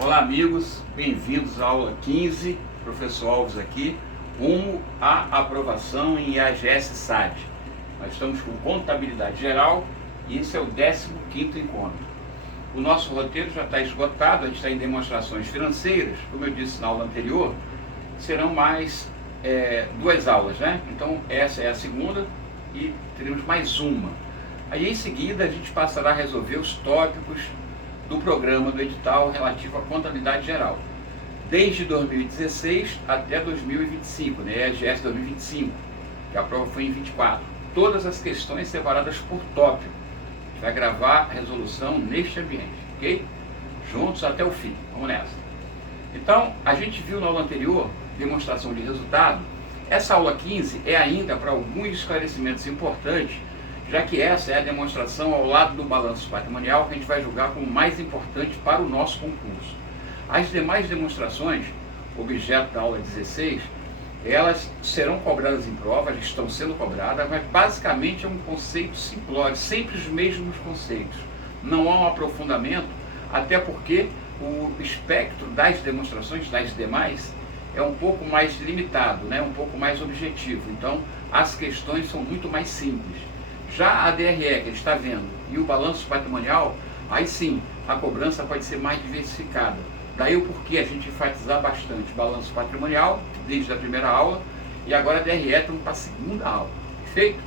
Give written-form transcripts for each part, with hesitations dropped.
Olá amigos, bem-vindos à aula 15, professor Alves aqui, rumo à aprovação em IAGS-SAD. Nós estamos com contabilidade geral e esse é o 15º encontro. O nosso roteiro já está esgotado, a gente está em demonstrações financeiras, como eu disse na aula anterior, serão mais duas aulas, né? Então essa é a segunda e teremos mais uma. Aí em seguida a gente passará a resolver os tópicos do programa do edital relativo à contabilidade geral, desde 2016 até 2025, né, IAGS 2025, que a prova foi em 24. Todas as questões separadas por tópico. A gente vai gravar a resolução neste ambiente, ok? Juntos até o fim, vamos nessa. Então, a gente viu na aula anterior, demonstração de resultado. Essa aula 15 é ainda para alguns esclarecimentos importantes, já que essa é a demonstração ao lado do balanço patrimonial que a gente vai julgar como mais importante para o nosso concurso. As demais demonstrações, objeto da aula 16, elas serão cobradas em prova, já estão sendo cobradas, mas basicamente é um conceito simplório, sempre os mesmos conceitos. Não há um aprofundamento, até porque o espectro das demonstrações, das demais, é um pouco mais limitado, né? Um pouco mais objetivo. Então, as questões são muito mais simples. Já a DRE, que a gente está vendo, e o balanço patrimonial, aí sim, a cobrança pode ser mais diversificada. Daí o porquê a gente enfatizar bastante balanço patrimonial, desde a primeira aula, e agora a DRE estamos para a segunda aula, perfeito?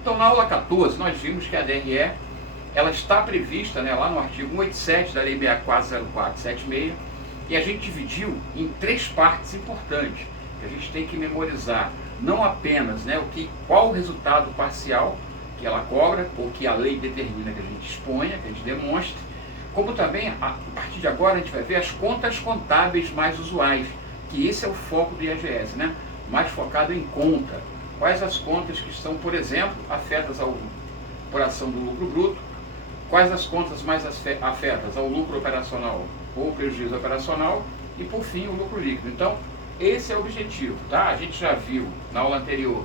Então na aula 14 nós vimos que a DRE, ela está prevista, né, lá no artigo 187 da Lei 640476, e a gente dividiu em três partes importantes, que a gente tem que memorizar, não apenas, né, qual o resultado parcial que ela cobra, ou que a lei determina que a gente exponha, que a gente demonstre, como também, a partir de agora, a gente vai ver as contas contábeis mais usuais, que esse é o foco do IAGS, né? Mais focado em conta. Quais as contas que estão, por exemplo, afetas à apuração do lucro bruto, quais as contas mais afetas ao lucro operacional ou prejuízo operacional, e por fim o lucro líquido. Então, esse é o objetivo, tá? A gente já viu na aula anterior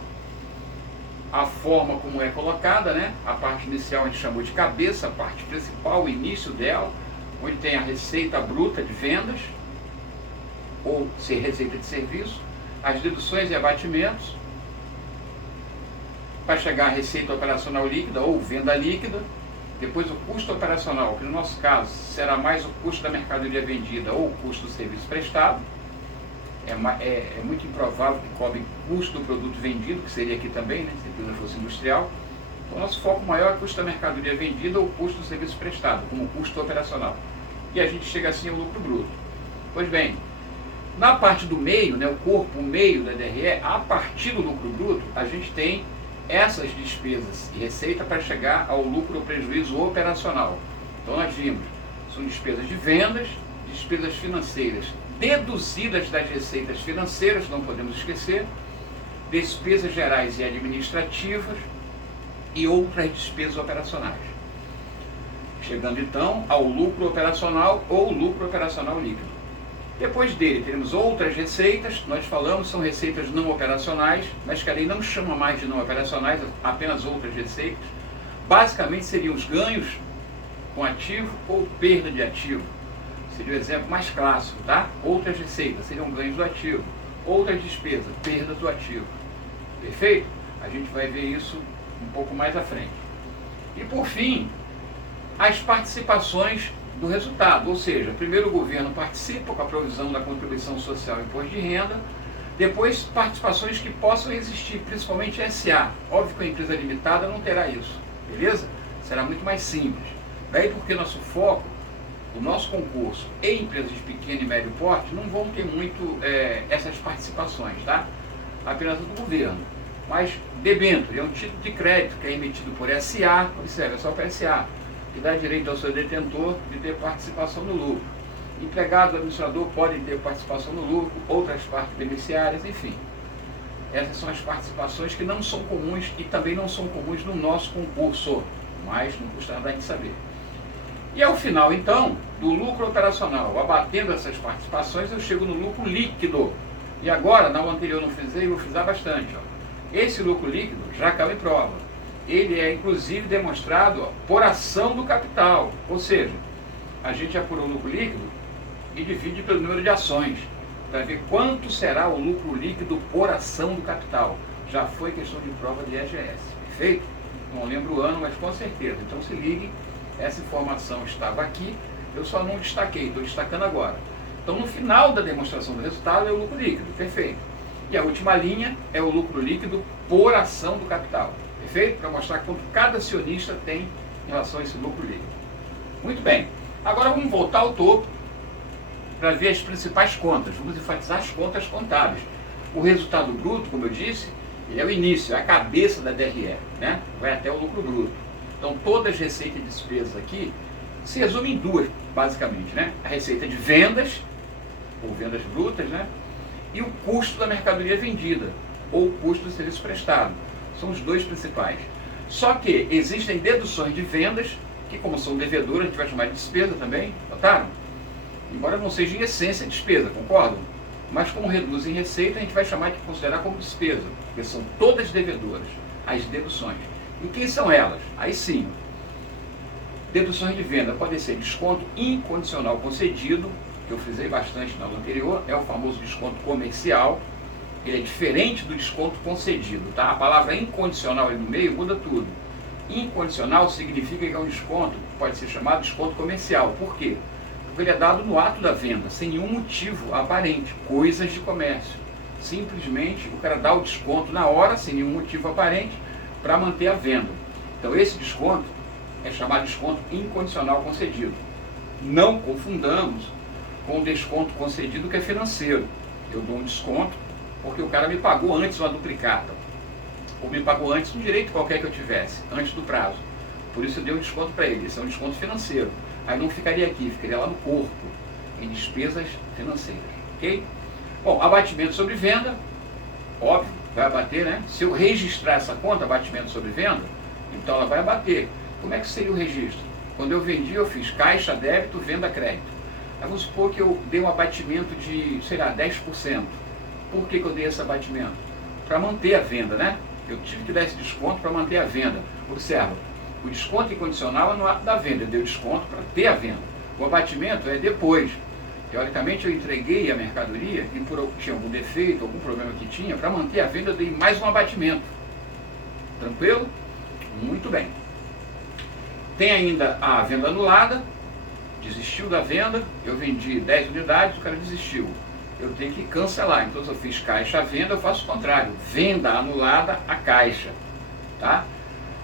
a forma como é colocada, né? A parte inicial a gente chamou de cabeça, a parte principal, o início dela, onde tem a receita bruta de vendas, ou receita de serviço, as deduções e abatimentos, para chegar à receita operacional líquida ou venda líquida, depois o custo operacional, que no nosso caso será mais o custo da mercadoria vendida ou o custo do serviço prestado. É muito improvável que cobre custo do produto vendido, que seria aqui também, né, se a empresa fosse industrial. Então, o nosso foco maior é o custo da mercadoria vendida ou o custo do serviço prestado, como custo operacional. E a gente chega assim ao lucro bruto. Pois bem, na parte do meio, né, o meio da DRE, a partir do lucro bruto, a gente tem essas despesas e receita para chegar ao lucro ou prejuízo operacional. Então, nós vimos, são despesas de vendas, despesas financeiras deduzidas das receitas financeiras, não podemos esquecer, despesas gerais e administrativas e outras despesas operacionais. Chegando então ao lucro operacional ou lucro operacional líquido. Depois dele teremos outras receitas, nós falamos, são receitas não operacionais, mas que a lei não chama mais de não operacionais, apenas outras receitas. Basicamente seriam os ganhos com ativo ou perda de ativo. Seria o exemplo mais clássico, tá? Outras receitas seriam ganhos do ativo, outras despesas, perdas do ativo. Perfeito? A gente vai ver isso um pouco mais à frente. E por fim, as participações do resultado, ou seja, primeiro o governo participa com a provisão da contribuição social e imposto de renda, depois participações que possam existir, principalmente SA. Óbvio que a empresa limitada não terá isso, beleza? Será muito mais simples. Daí porque nosso foco, o nosso concurso e empresas de pequeno e médio porte não vão ter muito essas participações, tá? Apenas do governo. Mas debênture é um título de crédito que é emitido por SA, observe, é só para SA, que dá direito ao seu detentor de ter participação no lucro. Empregado, administrador podem ter participação no lucro, outras partes beneficiárias, enfim. Essas são as participações que não são comuns e também não são comuns no nosso concurso, mas não custa nada a gente saber. E ao final, então, do lucro operacional, abatendo essas participações, eu chego no lucro líquido. E agora, na aula anterior não frisei, vou frisar bastante. Ó. Esse lucro líquido já caiu em prova. Ele é, inclusive, demonstrado por ação do capital. Ou seja, a gente apurou o lucro líquido e divide pelo número de ações, para ver quanto será o lucro líquido por ação do capital. Já foi questão de prova de IGS, perfeito? Não lembro o ano, mas com certeza. Então se ligue, essa informação estava aqui, eu só não destaquei, estou destacando agora. Então no final da demonstração do resultado é o lucro líquido, perfeito? E a última linha é o lucro líquido por ação do capital, perfeito? Para mostrar quanto cada acionista tem em relação a esse lucro líquido. Muito bem, agora vamos voltar ao topo para ver as principais contas, vamos enfatizar as contas contábeis. O resultado bruto, como eu disse, ele é o início, é a cabeça da DRE, né? Vai até o lucro bruto. Então todas as receitas e despesas aqui se resumem em duas, basicamente, né? A receita de vendas, ou vendas brutas, né? E o custo da mercadoria vendida, ou o custo do serviço prestado. São os dois principais. Só que existem deduções de vendas, que como são devedoras, a gente vai chamar de despesa também, notaram? Embora não seja em essência despesa, concordam? Mas como reduz em receita, a gente vai chamar de considerar como despesa, porque são todas devedoras, as deduções. E quem são elas? Aí sim, deduções de venda podem ser desconto incondicional concedido, que eu frisei bastante na aula anterior, é o famoso desconto comercial. Ele é diferente do desconto concedido, tá? A palavra incondicional aí no meio muda tudo. Incondicional significa que é um desconto, pode ser chamado desconto comercial. Por quê? Porque ele é dado no ato da venda, sem nenhum motivo aparente, coisas de comércio. Simplesmente o cara dá o desconto na hora, sem nenhum motivo aparente, para manter a venda. Então esse desconto é chamado desconto incondicional concedido. Não confundamos com o desconto concedido que é financeiro. Eu dou um desconto porque o cara me pagou antes uma duplicata, ou me pagou antes um direito qualquer que eu tivesse, antes do prazo. Por isso eu dei um desconto para ele, esse é um desconto financeiro. Aí não ficaria aqui, ficaria lá no corpo, em despesas financeiras, ok? Bom, abatimento sobre venda, óbvio, vai abater, né? Se eu registrar essa conta, abatimento sobre venda, então ela vai abater. Como é que seria o registro? Quando eu vendi, eu fiz caixa, débito, venda, crédito. Aí vamos supor que eu dei um abatimento de, sei lá, 10%. Por que eu dei esse abatimento? Para manter a venda, né? Eu tive que dar esse desconto para manter a venda. Observa, o desconto incondicional é no ato da venda, eu dei o desconto para ter a venda. O abatimento é depois. Teoricamente eu entreguei a mercadoria e por tinha algum defeito, algum problema que tinha, para manter a venda eu dei mais um abatimento. Tranquilo? Muito bem. Tem ainda a venda anulada, desistiu da venda, eu vendi 10 unidades, o cara desistiu. Eu tenho que cancelar, então se eu fiz caixa à venda, eu faço o contrário, venda anulada à caixa, tá?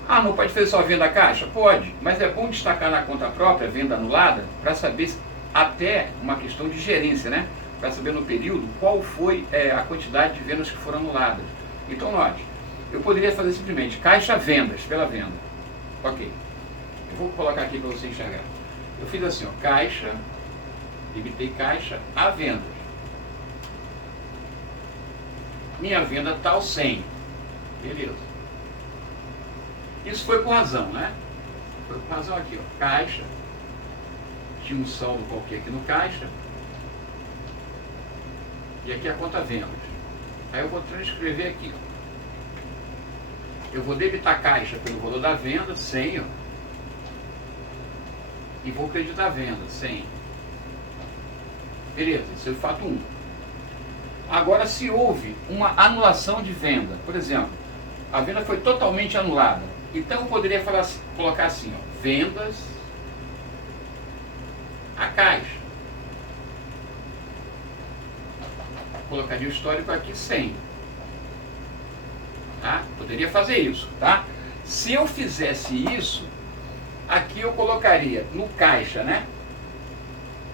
Ah, não pode fazer só venda à caixa? Pode, mas é bom destacar na conta própria, venda anulada, para saber até uma questão de gerência, né? Para saber no período qual foi a quantidade de vendas que foram anuladas. Então note, eu poderia fazer simplesmente caixa vendas, pela venda. Ok, eu vou colocar aqui para você enxergar. Eu fiz assim, ó, caixa, debitei caixa a vendas. Minha venda tal 100. Beleza. Isso foi por razão, né? Foi por razão aqui, ó. Caixa. Tinha um saldo qualquer aqui no caixa. E aqui a conta vendas. Aí eu vou transcrever aqui, ó. Eu vou debitar caixa pelo valor da venda, 100, ó. E vou creditar a venda, 100. Beleza, esse é o fato 1. Agora, se houve uma anulação de venda, por exemplo, a venda foi totalmente anulada, então eu poderia colocar assim, ó, vendas a caixa. Colocaria o histórico aqui 100. Tá? Poderia fazer isso, tá? Se eu fizesse isso, aqui eu colocaria no caixa, né?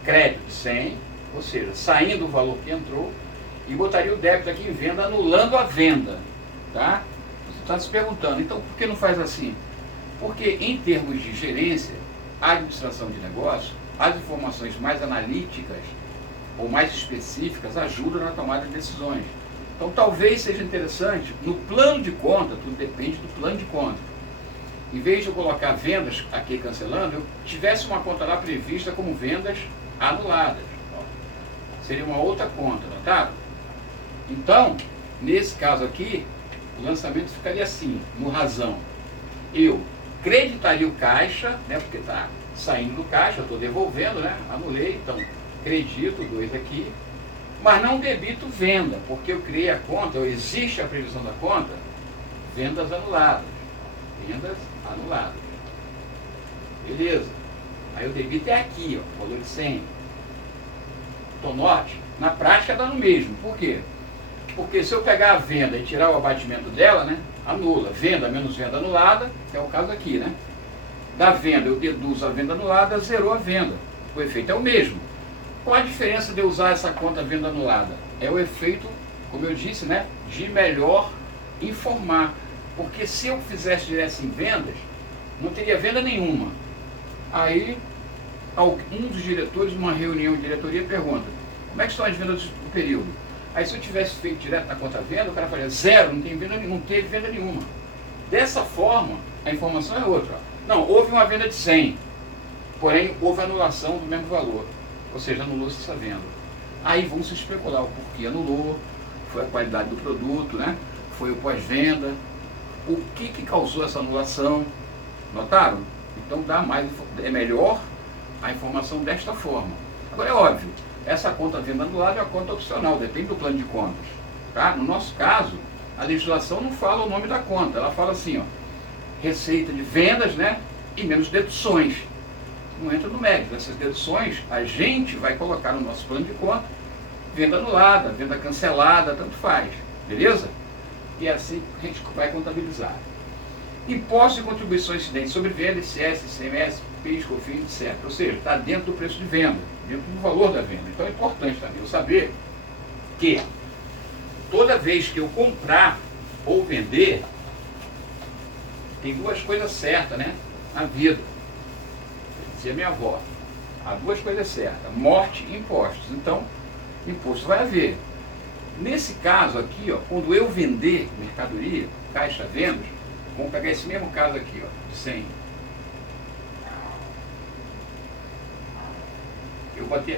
Crédito 100, ou seja, saindo o valor que entrou, e botaria o débito aqui em venda, anulando a venda, tá? Você está se perguntando, então por que não faz assim? Porque em termos de gerência, administração de negócio, as informações mais analíticas ou mais específicas ajudam na tomada de decisões. Então talvez seja interessante, no plano de conta, tudo depende do plano de conta, em vez de eu colocar vendas aqui cancelando, eu tivesse uma conta lá prevista como vendas anuladas. Seria uma outra conta, notaram? Então, nesse caso aqui, o lançamento ficaria assim, no razão. Eu creditaria o caixa, né, porque está saindo do caixa, eu estou devolvendo, né, anulei, então credito 2 aqui, mas não debito venda, porque eu criei a conta, ou existe a previsão da conta, vendas anuladas. Vendas anuladas. Beleza. Aí o débito é aqui, ó, valor de 100. Então, note, na prática dá no mesmo. Por quê? Porque se eu pegar a venda e tirar o abatimento dela, né, anula. Venda menos venda anulada, que é o caso aqui, né? Da venda eu deduzo a venda anulada, zerou a venda. O efeito é o mesmo. Qual a diferença de eu usar essa conta venda anulada? É o efeito, como eu disse, né, de melhor informar. Porque se eu fizesse direto em vendas, não teria venda nenhuma. Aí, um dos diretores, numa reunião de diretoria, pergunta: como é que estão as vendas do período? Aí, se eu tivesse feito direto na conta venda, o cara falaria: zero, não teve venda nenhuma. Dessa forma, a informação é outra. Não, houve uma venda de 100, porém houve anulação do mesmo valor. Ou seja, anulou-se essa venda. Aí vão se especular o porquê anulou, foi a qualidade do produto, né? Foi o pós-venda, o que causou essa anulação. Notaram? Então é melhor a informação desta forma. Agora é óbvio, essa conta venda anulada é uma conta opcional, depende do plano de contas. Tá? No nosso caso, a legislação não fala o nome da conta, ela fala assim, ó, receita de vendas, né? E menos deduções. Não entra no mérito. Essas deduções a gente vai colocar no nosso plano de conta, venda anulada, venda cancelada, tanto faz. Beleza? E é assim que a gente vai contabilizar. Impostos e contribuições incidentes sobre venda, ICS, ICMS, PIS, COFINS, etc. Ou seja, está dentro do preço de venda, dentro do valor da venda. Então é importante também eu saber que toda vez que eu comprar ou vender, tem duas coisas certas, né? Na vida. Dizia minha avó. Há duas coisas certas: morte e impostos. Então, imposto vai haver. Nesse caso aqui, ó, quando eu vender mercadoria, caixa vendas, vamos pegar esse mesmo caso aqui, ó, de 100.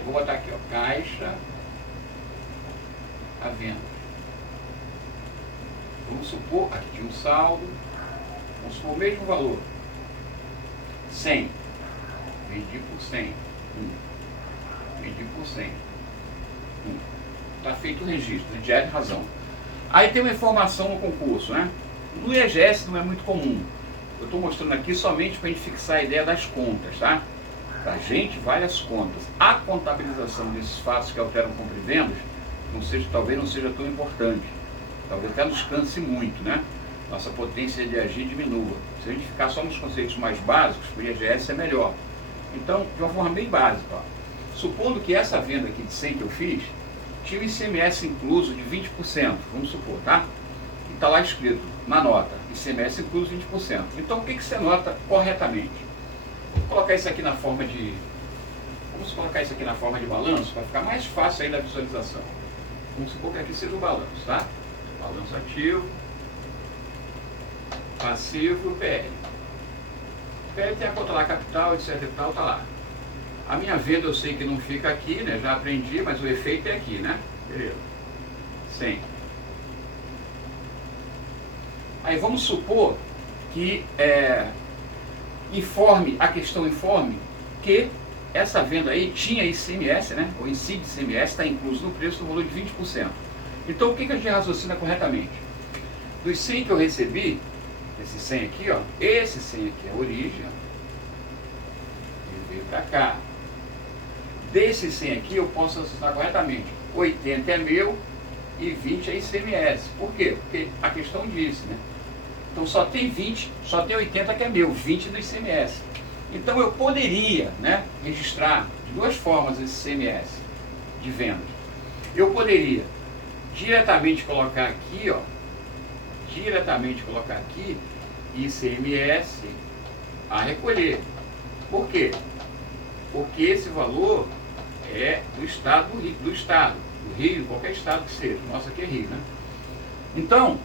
Vou botar aqui, ó, caixa a venda. Vamos supor, aqui tinha um saldo, vamos supor o mesmo valor. 100. Vendi por 100. Vendi por 100. Está feito o registro, de diário de razão. Aí tem uma informação no concurso, né? No IEGS não é muito comum. Eu estou mostrando aqui somente para a gente fixar a ideia das contas, tá? Para a gente, vale as contas. A contabilização desses fatos que alteram compra e vendas, talvez não seja tão importante. Talvez até nos canse muito, né? Nossa potência de agir diminua. Se a gente ficar só nos conceitos mais básicos, o IEGS é melhor. Então, de uma forma bem básica, ó, supondo que essa venda aqui de 100 que eu fiz, tinha o ICMS incluso de 20%, vamos supor, tá? E está lá escrito na nota, ICMS incluso 20%. Então, o que você nota corretamente? Vamos colocar isso aqui na forma de... Vamos colocar isso aqui na forma de balanço, para ficar mais fácil aí da visualização. Vamos supor que aqui seja o balanço, tá? Balanço ativo, passivo e o PL. O PL tem a conta lá, capital, etc e tal, tá lá. A minha venda eu sei que não fica aqui, né? Já aprendi, mas o efeito é aqui, né? Beleza. 100. Aí vamos supor que a questão informe que essa venda aí tinha ICMS, né? O incide ICMS está incluso no preço no valor de 20%. Então o que a gente raciocina corretamente? Dos 100 que eu recebi, esse 100 aqui, ó, esse 100 aqui é a origem, ó, ele veio para cá. Desse 100 aqui eu posso raciocinar corretamente. 80 é meu e 20 é ICMS. Por quê? Porque a questão disse, né? Então só tem 20, só tem 80 que é meu, 20 do ICMS. Então eu poderia, né, registrar de duas formas esse ICMS de vendas. Eu poderia diretamente colocar aqui, ó, ICMS a recolher. Por quê? Porque esse valor é do estado, do Rio, qualquer estado que seja. Nossa, aqui é Rio, né? Então,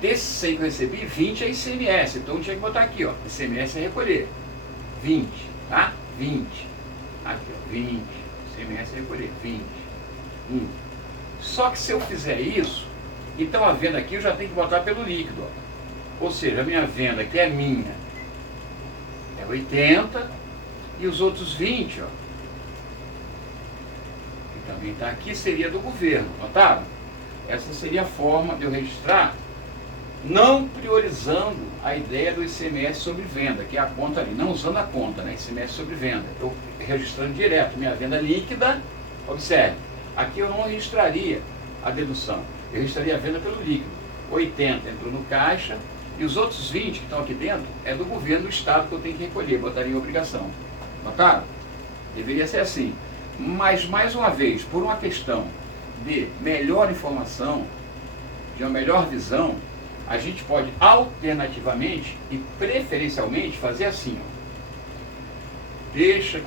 desses 100 que eu recebi, 20 é ICMS. Então eu tinha que botar aqui, ó, ICMS é recolher. 20, tá? 20. Aqui, ó, 20. ICMS é recolher, 20. Só que se eu fizer isso, então a venda aqui eu já tenho que botar pelo líquido, ó. Ou seja, a minha venda que é minha é 80 e os outros 20, ó, também está aqui, seria do governo, notaram? Essa seria a forma de eu registrar, não priorizando a ideia do ICMS sobre venda, que é a conta ali, não usando a conta, né, ICMS sobre venda. Eu registrando direto minha venda líquida, observe, aqui eu não registraria a dedução, eu registraria a venda pelo líquido. 80 entrou no caixa, e os outros 20 que estão aqui dentro é do governo do estado que eu tenho que recolher, botaria em obrigação. Notaram? Deveria ser assim. Mas, mais uma vez, por uma questão de melhor informação, de uma melhor visão, a gente pode alternativamente e preferencialmente fazer assim, ó. Deixa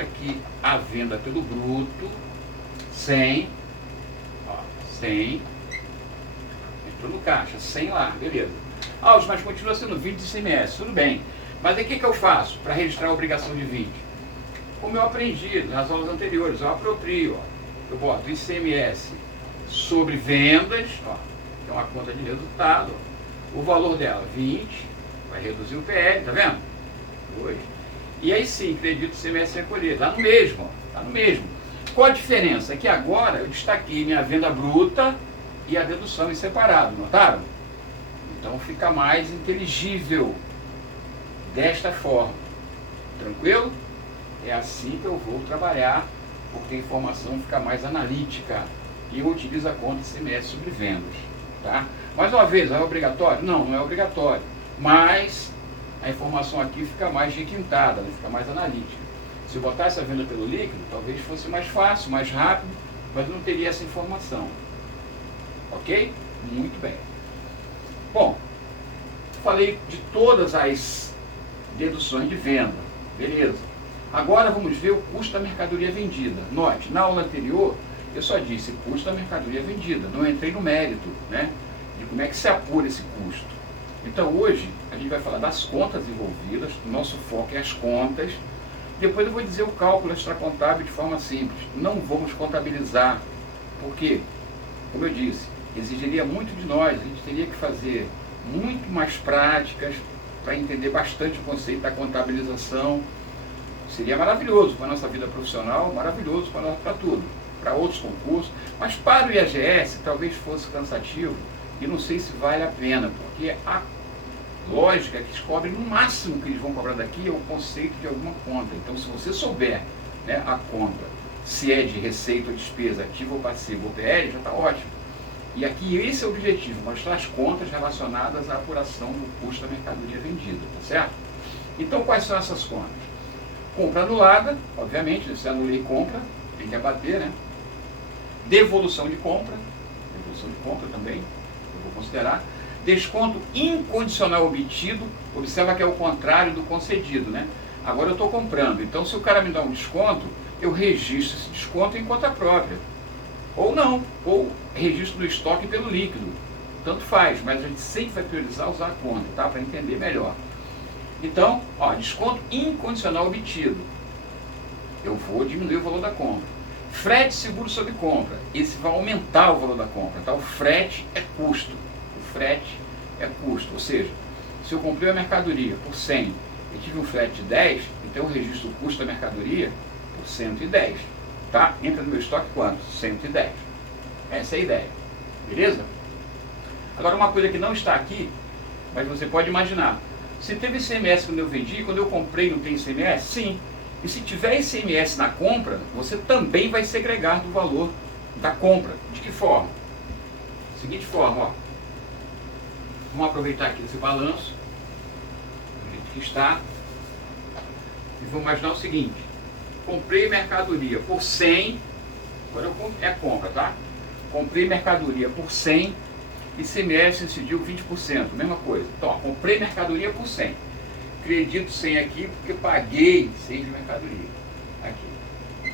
aqui a venda pelo bruto, 100, ó, 100, entrou no caixa, 100 lá, beleza. Ah, mas continua sendo 20 de ICMS, tudo bem. Mas aí o que eu faço para registrar a obrigação de 20? Como eu aprendi nas aulas anteriores, eu aproprio, ó. Eu boto ICMS sobre vendas, ó, que é uma conta de resultado, ó. O valor dela, 20, vai reduzir o PL, tá vendo? 2. E aí sim, acredito o ICMS recolher, tá no mesmo, ó, tá no mesmo. Qual a diferença? É que agora eu destaquei minha venda bruta e a dedução em separado, notaram? Então fica mais inteligível desta forma. Tranquilo? É assim que eu vou trabalhar, porque a informação fica mais analítica e eu utilizo a conta ICMS sobre vendas. Tá? Mais uma vez, é obrigatório? Não, não é obrigatório. Mas a informação aqui fica mais requintada, né? Fica mais analítica. Se eu botasse a venda pelo líquido, talvez fosse mais fácil, mais rápido, mas não teria essa informação. Ok? Muito bem. Bom, falei de todas as deduções de venda. Beleza. Agora vamos ver o custo da mercadoria vendida. Note, na aula anterior eu só disse custo da mercadoria vendida. Não entrei no mérito, né, de como é que se apura esse custo. Então hoje a gente vai falar das contas envolvidas. O nosso foco é as contas. Depois eu vou dizer o cálculo extracontábil de forma simples. Não vamos contabilizar, porque, como eu disse, exigiria muito de nós. A gente teria que fazer muito mais práticas para entender bastante o conceito da contabilização. Seria maravilhoso para a nossa vida profissional, maravilhoso para tudo, para outros concursos, mas para o IAGS talvez fosse cansativo e não sei se vale a pena, porque a lógica que descobre no máximo que eles vão cobrar daqui é o conceito de alguma conta. Então, se você souber, né, a conta, se é de receita ou despesa, ativo ou passivo ou PL, já está ótimo. E aqui esse é o objetivo, mostrar as contas relacionadas à apuração do custo da mercadoria vendida, tá certo? Então, quais são essas contas? Compra anulada, obviamente, se anulei compra, tem que abater, né? Devolução de compra também, eu vou considerar. Desconto incondicional obtido, observa que é o contrário do concedido, né? Agora eu estou comprando, então se o cara me dá um desconto, eu registro esse desconto em conta própria. Ou não, ou registro no estoque pelo líquido. Tanto faz, mas a gente sempre vai priorizar usar a conta, tá? Para entender melhor. Então, ó, desconto incondicional obtido. Eu vou diminuir o valor da compra. Frete seguro sobre compra. Esse vai aumentar o valor da compra, tá? O frete é custo. O frete é custo. Ou seja, se eu comprei a mercadoria por 100 e tive um frete de 10, então eu registro o custo da mercadoria por 110. Tá? Entra no meu estoque quanto? 110. Essa é a ideia. Beleza? Agora uma coisa que não está aqui, mas você pode imaginar. Se teve ICMS quando eu vendi, quando eu comprei não tem ICMS? Sim. E se tiver ICMS na compra, você também vai segregar do valor da compra. De que forma? Seguinte forma, ó. Vamos aproveitar aqui esse balanço, do jeito que está, e vamos imaginar o seguinte. Comprei mercadoria por 100, agora é compra, tá? Comprei mercadoria por 100, ICMS incidiu 20%, mesma coisa. Então, ó, comprei mercadoria por 100. Acredito 100 aqui porque paguei 100 de mercadoria. Aqui.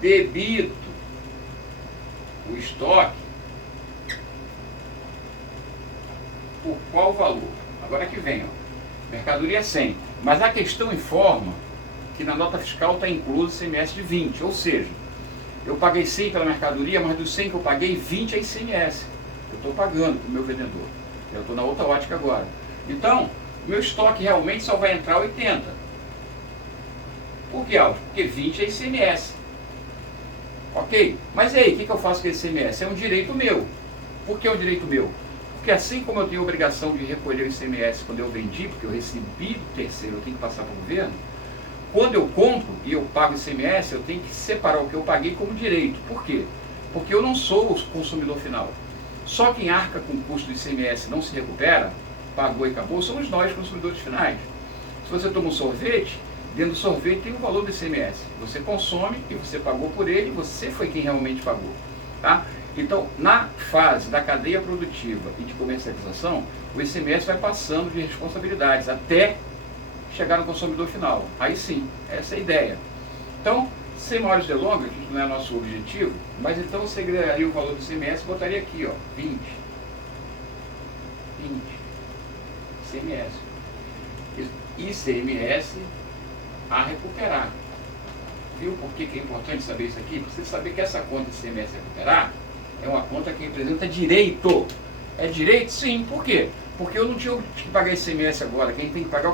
Debito o estoque por qual valor? Agora que vem, ó. Mercadoria 100. Mas a questão informa que na nota fiscal está incluso ICMS de 20. Ou seja, eu paguei 100 pela mercadoria, mas dos 100 que eu paguei, 20 é ICMS. Eu estou pagando para o meu vendedor. Eu estou na outra ótica agora. Então, o meu estoque realmente só vai entrar 80. Por que, Alves? Porque 20 é ICMS. Ok? Mas e aí, o que eu faço com esse ICMS? É um direito meu. Por que é um direito meu? Porque assim como eu tenho a obrigação de recolher o ICMS quando eu vendi, porque eu recebi do terceiro, eu tenho que passar para o governo, quando eu compro e eu pago ICMS, eu tenho que separar o que eu paguei como direito. Por quê? Porque eu não sou o consumidor final. Só quem arca com o custo do ICMS não se recupera, pagou e acabou, somos nós, consumidores finais. Se você toma um sorvete, dentro do sorvete tem o valor do ICMS. Você consome e você pagou por ele, você foi quem realmente pagou. Tá? Então, na fase da cadeia produtiva e de comercialização, o ICMS vai passando de responsabilidades até chegar no consumidor final. Aí sim, essa é a ideia. Então, sem maiores delongas, que não é nosso objetivo, mas então você agregaria o valor do ICMS e botaria aqui, ó, 20. ICMS. ICMS a recuperar. Viu por que é importante saber isso aqui? Para você saber que essa conta de ICMS a recuperar é uma conta que representa direito. É direito? Sim. Por quê? Porque eu não tinha que pagar ICMS agora. Quem tem que pagar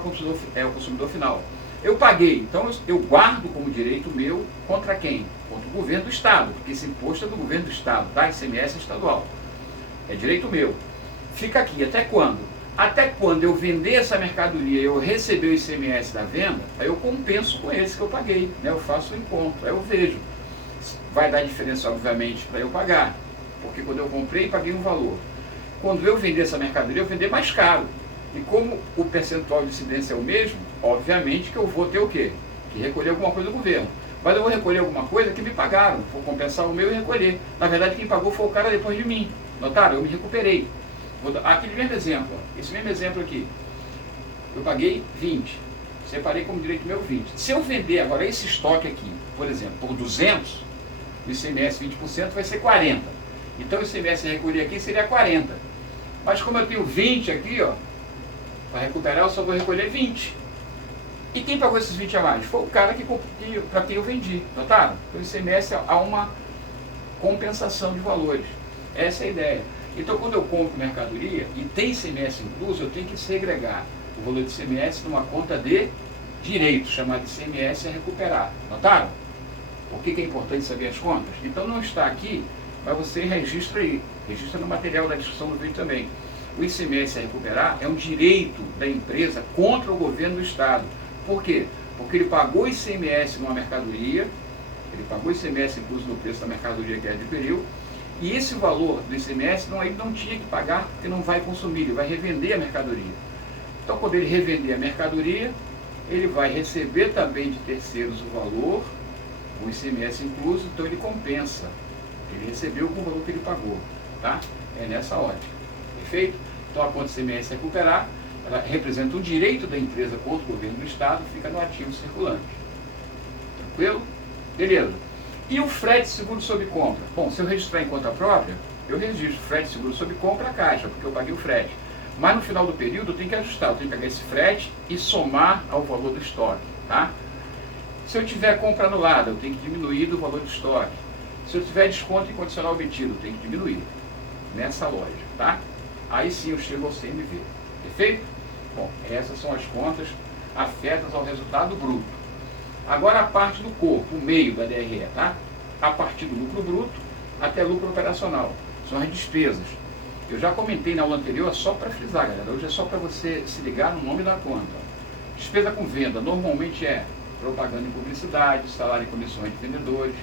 é o consumidor final. Eu paguei, então eu guardo como direito meu contra quem? Contra o governo do Estado, porque esse imposto é do governo do Estado, tá? ICMS é estadual. É direito meu. Fica aqui, até quando? Até quando eu vender essa mercadoria e eu receber o ICMS da venda, aí eu compenso com esse que eu paguei, né? Eu faço o encontro, aí eu vejo. Vai dar diferença, obviamente, para eu pagar, porque quando eu comprei, paguei um valor. Quando eu vender essa mercadoria, eu vender mais caro. E como o percentual de incidência é o mesmo, obviamente que eu vou ter o quê? Que recolher alguma coisa do governo. Mas eu vou recolher alguma coisa que me pagaram, vou compensar o meu e recolher. Na verdade, quem pagou foi o cara depois de mim. Notaram? Eu me recuperei. Vou dar aquele mesmo exemplo, ó. Esse mesmo exemplo aqui. Eu paguei 20, separei como direito meu 20. Se eu vender agora esse estoque aqui, por exemplo, por 200, o ICMS 20% vai ser 40. Então o ICMS a recolher aqui seria 40. Mas como eu tenho 20 aqui, ó, para recuperar eu só vou recolher 20. E quem pagou esses 20 a mais? Foi o cara para quem eu vendi. Notaram? Então o ICMS há uma compensação de valores. Essa é a ideia. Então quando eu compro mercadoria e tem ICMS incluso, eu tenho que segregar o valor de ICMS numa conta de direito, chamada de ICMS a recuperar. Notaram? Por que é importante saber as contas? Então não está aqui, mas você registra aí. Registra no material da discussão do vídeo também. O ICMS a recuperar é um direito da empresa contra o governo do Estado. Por quê? Porque ele pagou ICMS numa mercadoria, ele pagou ICMS incluso no preço da mercadoria que ele adquiriu, e esse valor do ICMS ele não tinha que pagar porque não vai consumir, ele vai revender a mercadoria. Então quando ele revender a mercadoria, ele vai receber também de terceiros o valor, o ICMS incluso, então ele compensa. Ele recebeu com o valor que ele pagou. Tá? É nessa ótica. Perfeito? Então a conta ICMS a recuperar, ela representa um direito da empresa contra o governo do Estado, fica no ativo circulante. Tranquilo? Beleza. E o frete seguro sob compra? Bom, se eu registrar em conta própria, eu registro frete seguro sob compra a caixa, porque eu paguei o frete. Mas no final do período eu tenho que ajustar, eu tenho que pegar esse frete e somar ao valor do estoque. Tá? Se eu tiver compra anulada, eu tenho que diminuir do valor do estoque. Se eu tiver desconto incondicional obtido, eu tenho que diminuir. Nessa lógica, tá? Aí sim eu chego ao CMV. Perfeito? Bom, essas são as contas afetas ao resultado bruto. Agora a parte do corpo, o meio da DRE, tá? A partir do lucro bruto até lucro operacional. São as despesas. Eu já comentei na aula anterior, só para frisar, galera. Hoje é só para você se ligar no nome da conta. Despesa com venda normalmente é propaganda e publicidade, salário e comissões de vendedores,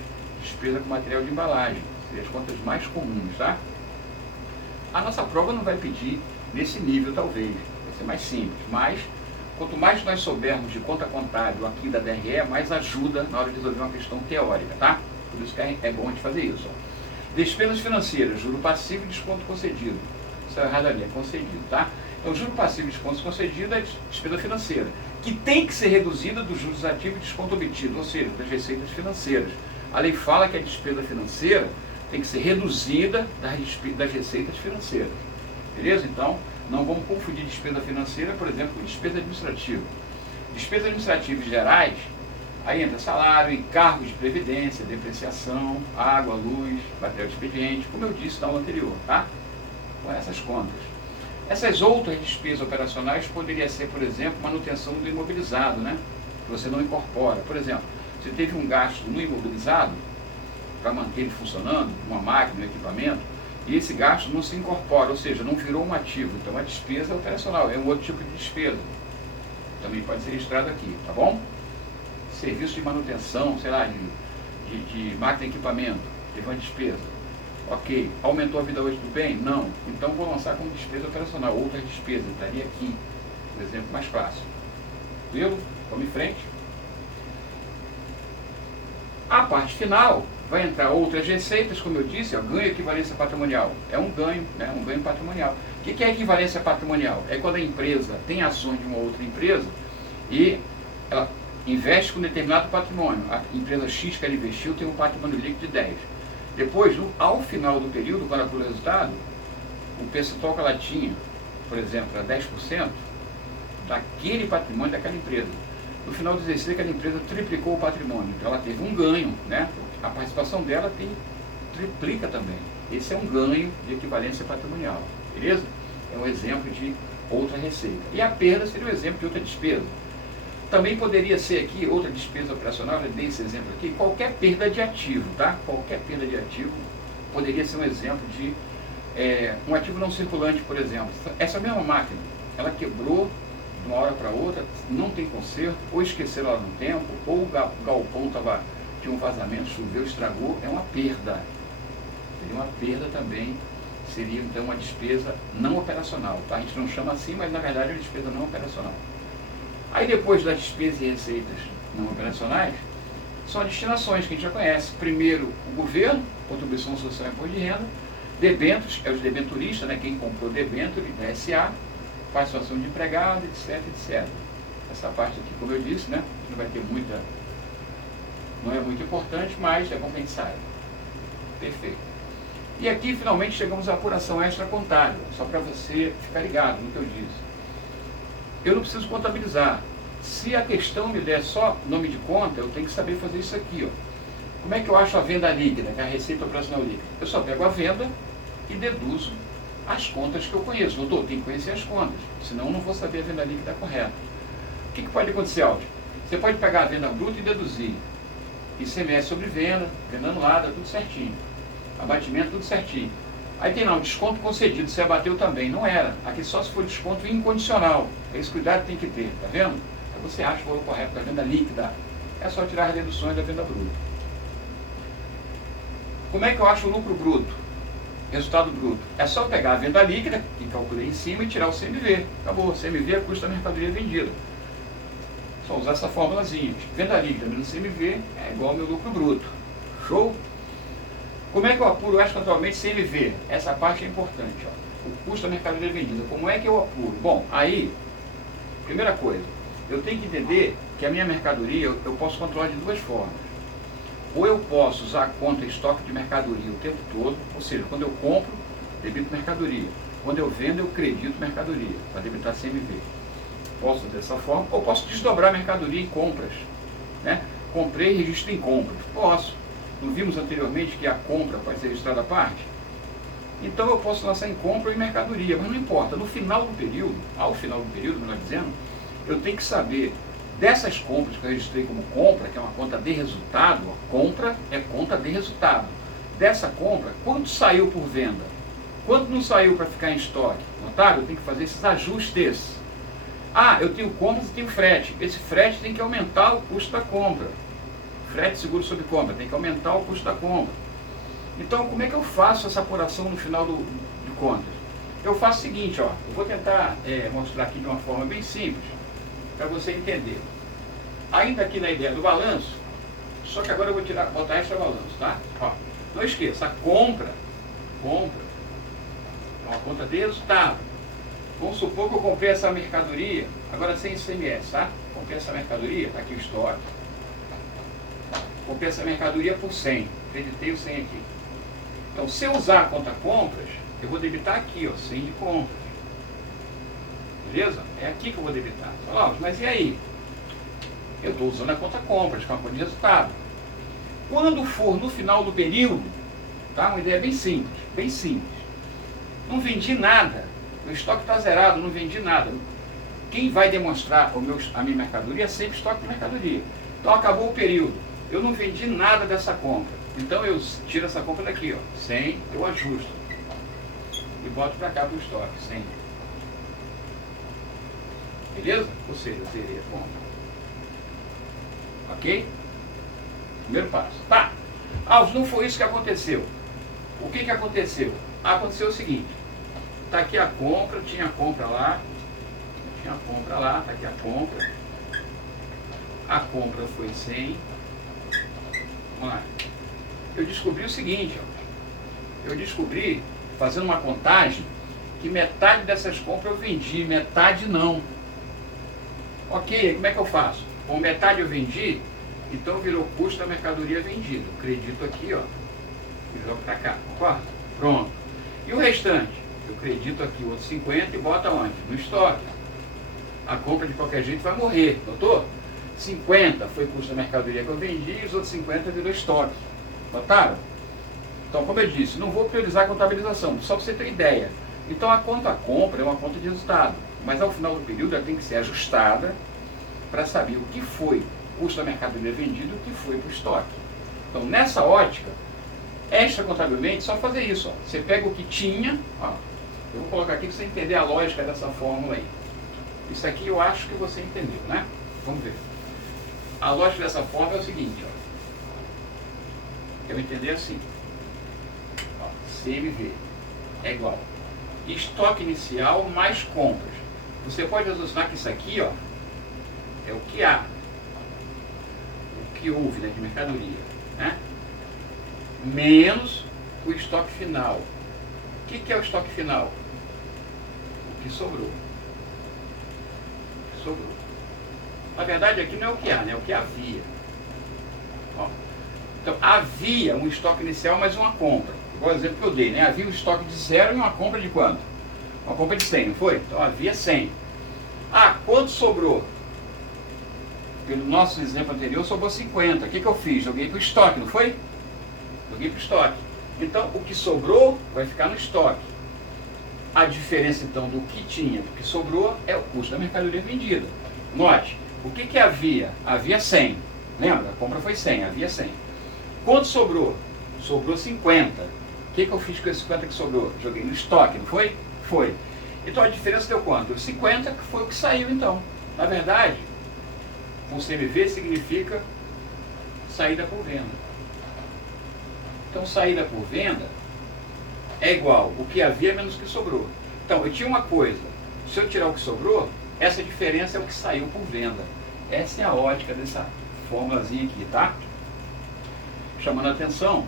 despesa com material de embalagem. Seriam as contas mais comuns, tá? A nossa prova não vai pedir nesse nível, talvez. Vai ser mais simples. Mas, quanto mais nós soubermos de conta contábil aqui da DRE, mais ajuda na hora de resolver uma questão teórica, tá? Por isso que é bom a gente fazer isso. Ó. Despesas financeiras, juro passivo e desconto concedido. Isso é errado ali, é concedido, tá? Então, juro passivo e desconto concedido é despesa financeira, que tem que ser reduzida dos juros ativos e desconto obtido, ou seja, das receitas financeiras. A lei fala que a despesa financeira tem que ser reduzida das receitas financeiras. Beleza? Então, não vamos confundir despesa financeira, por exemplo, com despesa administrativa. Despesas administrativas gerais, aí entra salário, encargos de previdência, depreciação, água, luz, material de expediente, como eu disse na aula anterior, tá? Com essas contas. Essas outras despesas operacionais poderiam ser, por exemplo, manutenção do imobilizado, né? Que você não incorpora. Por exemplo, você teve um gasto no imobilizado, para manter ele funcionando, uma máquina, um equipamento, e esse gasto não se incorpora, ou seja, não virou um ativo. Então a despesa é operacional, é um outro tipo de despesa. Também pode ser registrado aqui, tá bom? Serviço de manutenção, sei lá, de máquina e equipamento, teve uma despesa. Ok, aumentou a vida útil do bem? Não. Então vou lançar como despesa operacional, outra despesa, estaria aqui, o exemplo mais clássico. Viu? Vamos em frente. A parte final vai entrar outras receitas, como eu disse, ganho e equivalência patrimonial. É um ganho, né? Um ganho patrimonial. O que é equivalência patrimonial? É quando a empresa tem ações de uma outra empresa e ela investe com determinado patrimônio. A empresa X que ela investiu tem um patrimônio líquido de 10. Depois, ao final do período, quando apura o resultado, o percentual que ela tinha, por exemplo, era 10% daquele patrimônio daquela empresa. No final do exercício, aquela empresa triplicou o patrimônio. Então, ela teve um ganho, né? A participação dela triplica também. Esse é um ganho de equivalência patrimonial, beleza? É um exemplo de outra receita. E a perda seria um exemplo de outra despesa. Também poderia ser aqui, outra despesa operacional, eu dei esse exemplo aqui, qualquer perda de ativo, tá? Qualquer perda de ativo poderia ser um exemplo de um ativo não circulante, por exemplo. Essa mesma máquina, ela quebrou de uma hora para outra, não tem conserto, ou esqueceram ela no tempo, ou o galpão tinha um vazamento, choveu, estragou, é uma perda. Seria uma perda também, seria então uma despesa não operacional, tá? A gente não chama assim, mas na verdade é uma despesa não operacional. Aí depois das despesas e receitas não operacionais, são as destinações que a gente já conhece. Primeiro, o governo, contribuição social e imposto de renda, debêntures, é os debenturistas, né? Quem comprou debênture da SA, participação de empregado, etc, etc. Essa parte aqui, como eu disse, né? Não vai ter muita, não é muito importante, mas é bom que a gente saiba. Perfeito. E aqui, finalmente, chegamos à apuração extracontábil, só para você ficar ligado no que eu disse. Eu não preciso contabilizar. Se a questão me der só nome de conta, eu tenho que saber fazer isso aqui, ó. Como é que eu acho a venda líquida, que é a receita operacional líquida? Eu só pego a venda e deduzo as contas que eu conheço. Doutor, tem que conhecer as contas, senão eu não vou saber a venda líquida correta. O que pode acontecer, Aldo? Você pode pegar a venda bruta e deduzir. ICMS sobre venda, venda anulada, tudo certinho. Abatimento, tudo certinho. Aí tem lá um desconto concedido, você abateu também. Não era. Aqui só se for desconto incondicional. Esse cuidado tem que ter, tá vendo? Aí você acha o valor correto da venda líquida. É só tirar as deduções da venda bruta. Como é que eu acho o lucro bruto? Resultado bruto. É só pegar a venda líquida, que calculei em cima, e tirar o CMV. Acabou. CMV é custo da mercadoria vendida. Só usar essa formulazinha. Venda líquida menos CMV é igual ao meu lucro bruto. Show? Como é que eu apuro extracontabilmente CMV? Essa parte é importante. Ó. O custo da mercadoria vendida. Como é que eu apuro? Bom, aí, primeira coisa, eu tenho que entender que a minha mercadoria eu posso controlar de duas formas. Ou eu posso usar a conta estoque de mercadoria o tempo todo, ou seja, quando eu compro, debito mercadoria. Quando eu vendo, eu credito mercadoria, para debitar CMV. Posso dessa forma, ou posso desdobrar mercadoria em compras. Né? Comprei e registro em compras. Posso. Não vimos anteriormente que a compra pode ser registrada à parte? Então eu posso lançar em compra ou em mercadoria, mas não importa. No final do período, ao final do período, melhor dizendo, eu tenho que saber dessas compras que eu registrei como compra, que é uma conta de resultado, a compra é conta de resultado. Dessa compra, quanto saiu por venda? Quanto não saiu para ficar em estoque? Notaram? Eu tenho que fazer esses ajustes. Ah, eu tenho compras e tenho frete. Esse frete tem que aumentar o custo da compra. Frete seguro sobre compra, tem que aumentar o custo da compra. Então, como é que eu faço essa apuração no final de contas? Eu faço o seguinte, ó, eu vou tentar mostrar aqui de uma forma bem simples, para você entender. Ainda aqui na ideia do balanço, só que agora eu vou botar extra balanço, tá? Ó, não esqueça, a compra é uma conta de resultado. Vamos supor que eu comprei essa mercadoria, agora sem ICMS, tá? Comprei essa mercadoria, tá aqui o estoque. Comprei essa mercadoria por 100, creditei o 100 aqui. Então, se eu usar a conta compras, eu vou debitar aqui, ó, 100 de compras. Beleza? É aqui que eu vou debitar. Fala, mas e aí? Eu estou usando a conta compras, que é uma conta de resultado. Quando for no final do período, tá? Uma ideia bem simples, bem simples. Não vendi nada, o estoque está zerado, não vendi nada. Quem vai demonstrar a minha mercadoria é sempre estoque de mercadoria. Então acabou o período, eu não vendi nada dessa compra. Então eu tiro essa compra daqui, ó, 100, eu ajusto e boto para cá para o estoque, 100. Beleza? Ou seja, seria a compra. Ok? Primeiro passo. Tá. Alves, não foi isso que aconteceu. O que aconteceu? Aconteceu o seguinte. Está aqui a compra, tinha a compra lá. Tinha a compra lá, está aqui a compra. A compra foi 100. Vamos lá. Eu descobri o seguinte, ó. Eu descobri, fazendo uma contagem, que metade dessas compras eu vendi, metade não. Ok, como é que eu faço? Com metade eu vendi, então virou custo da mercadoria vendida. Eu acredito aqui, ó, e jogo para cá, concorda? Pronto. E o restante? Eu acredito aqui o outro 50 e bota onde? No estoque. A compra de qualquer jeito vai morrer, notou? 50 foi custo da mercadoria que eu vendi e os outros 50 virou estoque. Notaram? Então, como eu disse, não vou priorizar a contabilização, só para você ter ideia. Então, a conta compra é uma conta de resultado, mas ao final do período ela tem que ser ajustada para saber o que foi custo da mercadoria vendida e o que foi para o estoque. Então, nessa ótica, extracontabilmente, só fazer isso. Ó. Você pega o que tinha, ó, eu vou colocar aqui para você entender a lógica dessa fórmula aí. Isso aqui eu acho que você entendeu, né? Vamos ver. A lógica dessa fórmula é o seguinte, ó. Eu entender assim. Ó, CMV é igual estoque inicial mais compras. Você pode associar que isso aqui, ó, é o que há, o que houve, né, de mercadoria, né? Menos o estoque final. O que é o estoque final? O que sobrou. O que sobrou. Na verdade, aqui não é o que há, né? É o que havia. Ó. Então, havia um estoque inicial mais uma compra. Igual o exemplo que eu dei, né? Havia um estoque de 0 e uma compra de quanto? Uma compra de 100, não foi? Então, havia 100. Ah, quanto sobrou? Pelo nosso exemplo anterior, sobrou 50. O que eu fiz? Joguei para o estoque, não foi? Joguei para o estoque. Então, o que sobrou vai ficar no estoque. A diferença, então, do que tinha, do que sobrou, é o custo da mercadoria vendida. Note, o que havia? Havia 100. Lembra? A compra foi 100, havia 100. Quanto sobrou? Sobrou 50. O que eu fiz com esse 50 que sobrou? Joguei no estoque, não foi? Foi. Então, a diferença deu quanto? Deu 50, que foi o que saiu, então. Na verdade, o CMV significa saída por venda. Então, saída por venda é igual o que havia menos o que sobrou. Então, eu tinha uma coisa. Se eu tirar o que sobrou, essa diferença é o que saiu por venda. Essa é a ótica dessa fórmulazinha aqui, tá? Chamando a atenção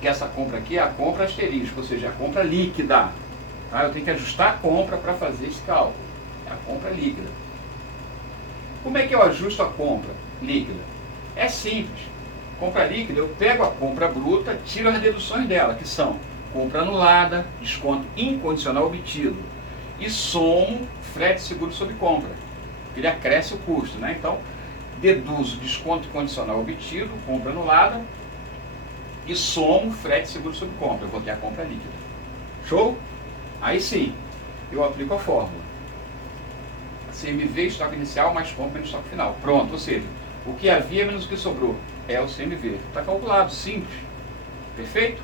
que essa compra aqui é a compra asterisco, ou seja, a compra líquida. Tá? Eu tenho que ajustar a compra para fazer esse cálculo. É a compra líquida. Como é que eu ajusto a compra líquida? É simples. Compra líquida, eu pego a compra bruta, tiro as deduções dela, que são compra anulada, desconto incondicional obtido, e somo frete seguro sobre compra. Ele acresce o custo, né? Então, deduzo desconto incondicional obtido, compra anulada, e somo frete seguro sobre compra. Eu vou ter a compra líquida. Show? Aí sim, eu aplico a fórmula. CMV, estoque inicial, mais compra no estoque final. Pronto, ou seja, o que havia menos o que sobrou é o CMV. Está calculado, simples. Perfeito?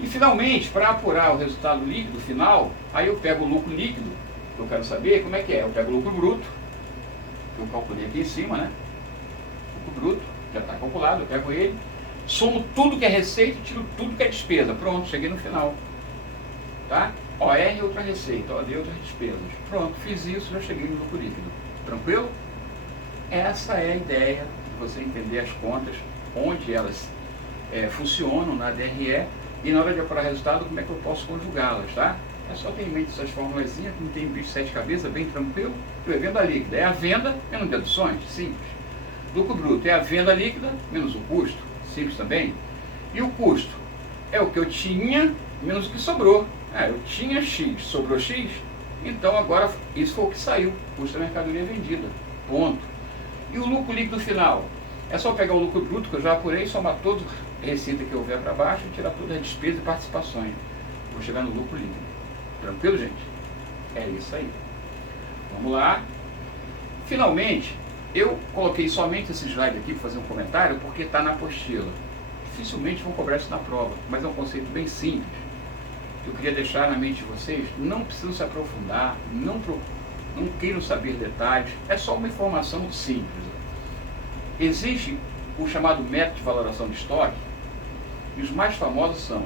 E finalmente, para apurar o resultado líquido final, aí eu pego o lucro líquido, que eu quero saber como é que é. Eu pego o lucro bruto, que eu calculei aqui em cima, né? Lucro bruto, já está calculado, eu pego ele, somo tudo que é receita e tiro tudo que é despesa. Pronto, cheguei no final. Tá? OR outra receita, OD outras despesas. Pronto, fiz isso, já cheguei no lucro líquido. Tranquilo? Essa é a ideia de você entender as contas, onde elas funcionam na DRE e na hora de apurar resultado, como é que eu posso conjugá-las, tá? É só ter em mente essas formulazinhas, que não tem bicho de sete cabeças, bem tranquilo. É venda líquida, é a venda menos deduções, simples. Lucro bruto é a venda líquida menos o custo, simples também. E o custo é o que eu tinha menos o que sobrou. Eu tinha X, sobrou X, então agora isso foi o que saiu, custo da mercadoria vendida, ponto. E o lucro líquido final? É só pegar o lucro bruto, que eu já apurei, somar toda a receita que houver para baixo e tirar todas as despesas e participações. Vou chegar no lucro líquido. Tranquilo, gente? É isso aí. Vamos lá. Finalmente, eu coloquei somente esse slide aqui para fazer um comentário, porque está na apostila. dificilmente vão cobrar isso na prova, mas é um conceito bem simples, que eu queria deixar na mente de vocês. Não precisam se aprofundar, não queiram saber detalhes, é só uma informação simples. Existe o chamado método de valoração de estoque, e os mais famosos são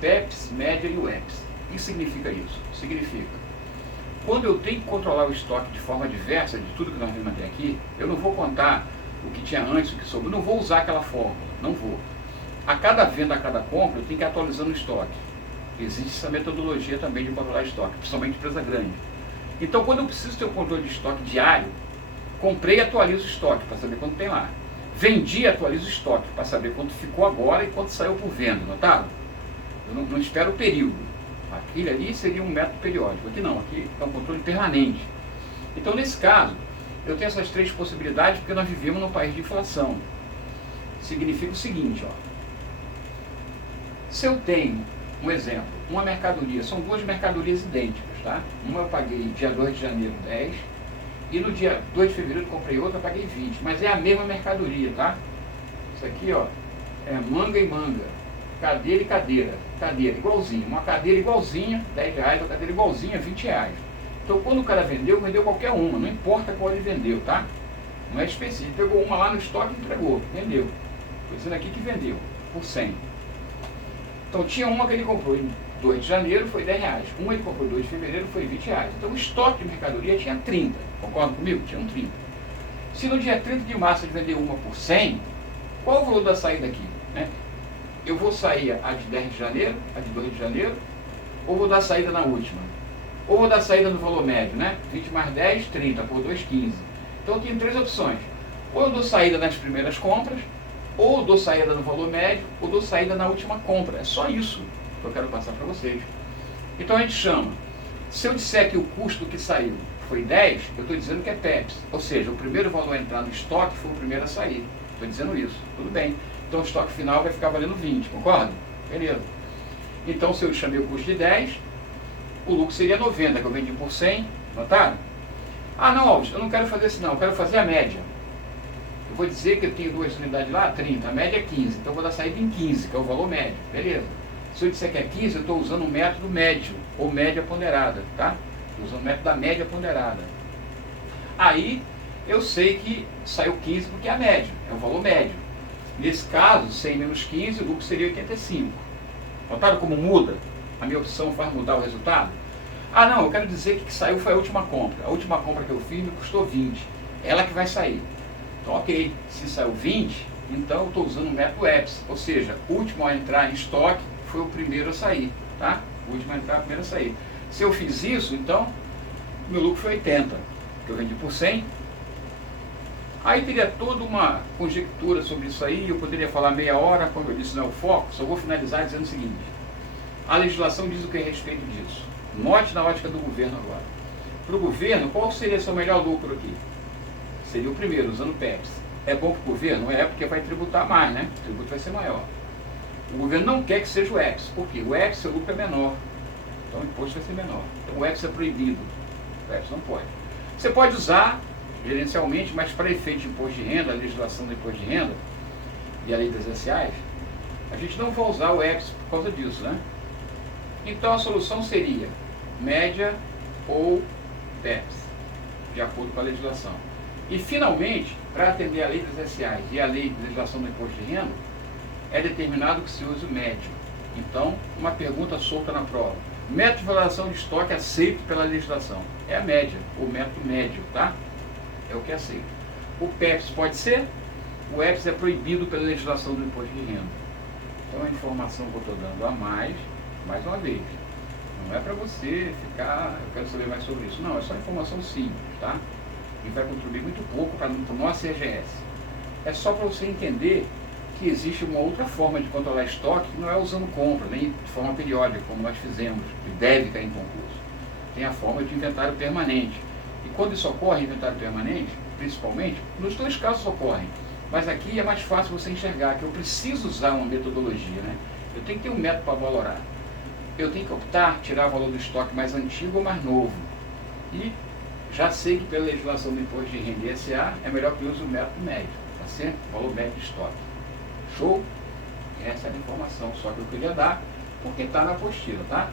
PEPS, média e o EPS. O que significa isso? Significa, quando eu tenho que controlar o estoque de forma diversa de tudo que nós vimos até aqui, eu não vou contar o que tinha antes, o que sobrou, não vou usar aquela fórmula, não vou. A cada venda, a cada compra, eu tenho que ir atualizando o estoque. Existe essa metodologia também de controlar estoque, principalmente empresa grande. Então, quando eu preciso ter um controle de estoque diário, comprei e atualizo o estoque para saber quanto tem lá. Vendi e atualizo o estoque para saber quanto ficou agora e quanto saiu por venda, notaram? Eu não espero o período. Aquilo ali seria um método periódico. Aqui não, aqui é um controle permanente. Então, nesse caso, eu tenho essas três possibilidades porque nós vivemos num país de inflação. Significa o seguinte, ó. Se eu tenho, um exemplo, uma mercadoria, são duas mercadorias idênticas, tá? Uma eu paguei dia 2 de janeiro 10 e no dia 2 de fevereiro eu comprei outra, eu paguei 20, mas é a mesma mercadoria, tá? Isso aqui, ó, é manga e manga, cadeira e cadeira, cadeira igualzinha, uma cadeira igualzinha, R$10, uma cadeira igualzinha, R$20. Então quando o cara vendeu qualquer uma, não importa qual ele vendeu, tá? Não é específico, pegou uma lá no estoque e entregou, vendeu. Estou dizendo aqui que vendeu, por 100. Então tinha uma que ele comprou em 2 de janeiro, foi R$10. Uma ele comprou em 2 de fevereiro, foi R$20. Então o estoque de mercadoria tinha 30. Concorda comigo? Tinha 30. Se no dia 30 de março ele vendeu uma por 100, qual o valor da saída aqui? Né? Eu vou sair a de 10 de janeiro, a de 2 de janeiro, ou vou dar saída na última? Ou vou dar saída no valor médio, né? 20 mais 10, 30, por 2, 15. Então eu tenho três opções. Ou eu dou saída nas primeiras compras, ou dou saída no valor médio, ou dou saída na última compra. É só isso que eu quero passar para vocês. Então a gente chama, se eu disser que o custo que saiu foi 10, eu estou dizendo que é PEPS. Ou seja, o primeiro valor a entrar no estoque foi o primeiro a sair. Estou dizendo isso, tudo bem. Então o estoque final vai ficar valendo 20, concorda? Beleza. Então se eu chamei o custo de 10, o lucro seria 90, que eu vendi por 100, notaram? Ah não, Alves, eu não quero fazer isso não, eu quero fazer a média. Eu vou dizer que eu tenho 2 unidades lá, 30, a média é 15, então eu vou dar saída em 15, que é o valor médio, beleza. Se eu disser que é 15, eu estou usando o método médio, ou média ponderada, tá? Estou usando o método da média ponderada. Aí, eu sei que saiu 15 porque é a média, é o valor médio. Nesse caso, 100 menos 15, o lucro seria 85. Notaram como muda? A minha opção faz mudar o resultado? Ah não, eu quero dizer que o que saiu foi a última compra. A última compra que eu fiz me custou 20. Ela que vai sair. Então, ok, se saiu 20, então eu estou usando o método EPS, ou seja, o último a entrar em estoque foi o primeiro a sair, tá? O último a entrar, o primeiro a sair. Se eu fiz isso, então, meu lucro foi 80, que eu vendi por 100. Aí teria toda uma conjectura sobre isso aí, eu poderia falar meia hora, como eu disse, não é o foco, só vou finalizar dizendo o seguinte. A legislação diz o que a respeito disso. Note na ótica do governo agora. Para o governo, qual seria seu melhor lucro aqui? Seria o primeiro, usando PEPS. É bom para o governo? É, porque vai tributar mais, né? O tributo vai ser maior. O governo não quer que seja o EPS. Por quê? O EPS, seu lucro é menor. Então o imposto vai ser menor. Então o EPS é proibido. O EPS não pode. Você pode usar gerencialmente, mas para efeito de imposto de renda, a legislação do imposto de renda e a lei das SAs, a gente não vai usar o EPS por causa disso, né? Então a solução seria média ou PEPS, de acordo com a legislação. E finalmente, para atender a lei das SAs e a lei de legislação do imposto de renda, é determinado que se use o médio. Então, uma pergunta solta na prova. Método de valoração de estoque aceito pela legislação? É a média, ou método médio, tá? É o que é aceito. O PEPS pode ser, o EPS é proibido pela legislação do imposto de renda. Então, a informação que eu estou dando a mais uma vez, não é para você ficar, eu quero saber mais sobre isso. Não, é só informação simples, tá? E vai contribuir muito pouco para o nosso CGS. É só para você entender que existe uma outra forma de controlar estoque, que não é usando compra, nem de forma periódica, como nós fizemos, que deve cair em concurso. Tem a forma de inventário permanente. E quando isso ocorre, inventário permanente, principalmente, nos dois casos ocorrem. Mas aqui é mais fácil você enxergar que eu preciso usar uma metodologia, né? Eu tenho que ter um método para valorar. Eu tenho que optar, tirar o valor do estoque mais antigo ou mais novo. E já sei que pela legislação do imposto de renda e SA, é melhor que eu use o método médio, tá certo? Valor médio de estoque. Show? Essa era a informação só que eu queria dar, porque está na apostila, tá?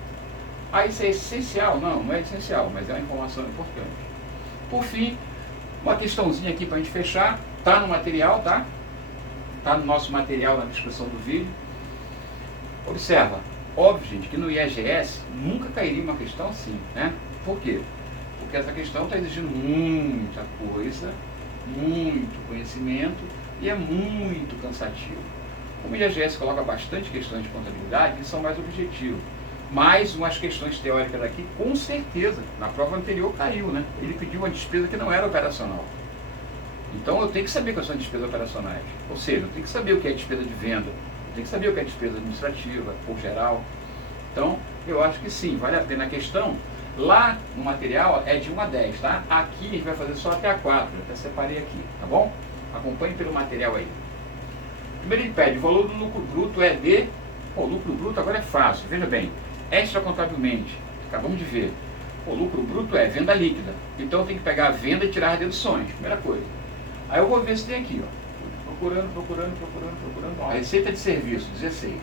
Ah, isso é essencial? Não, não é essencial, mas é uma informação importante. Por fim, uma questãozinha aqui para a gente fechar, está no material, tá? Está no nosso material na descrição do vídeo. Observa, óbvio, gente, que no IEGS nunca cairia uma questão assim, né? Por quê? Porque essa questão está exigindo muita coisa, muito conhecimento e é muito cansativo. Como o IEGS coloca bastante questões de contabilidade, eles são mais objetivos. Mas umas questões teóricas aqui, com certeza, na prova anterior caiu, né? Ele pediu uma despesa que não era operacional. Então eu tenho que saber quais são as despesas operacionais. Ou seja, eu tenho que saber o que é despesa de venda, eu tenho que saber o que é despesa administrativa ou geral. Então, eu acho que sim, vale a pena a questão. Lá no material é de 1 a 10, tá? Aqui a gente vai fazer só até a 4, eu até separei aqui, tá bom? Acompanhe pelo material aí. Primeiro ele pede, o valor do lucro bruto é de... Pô, lucro bruto agora é fácil, veja bem. Extracontabilmente, acabamos de ver. O lucro bruto é venda líquida. Então eu tenho que pegar a venda e tirar as deduções, primeira coisa. Aí eu vou ver se tem aqui, ó. Procurando. Ó, receita de serviço, 16.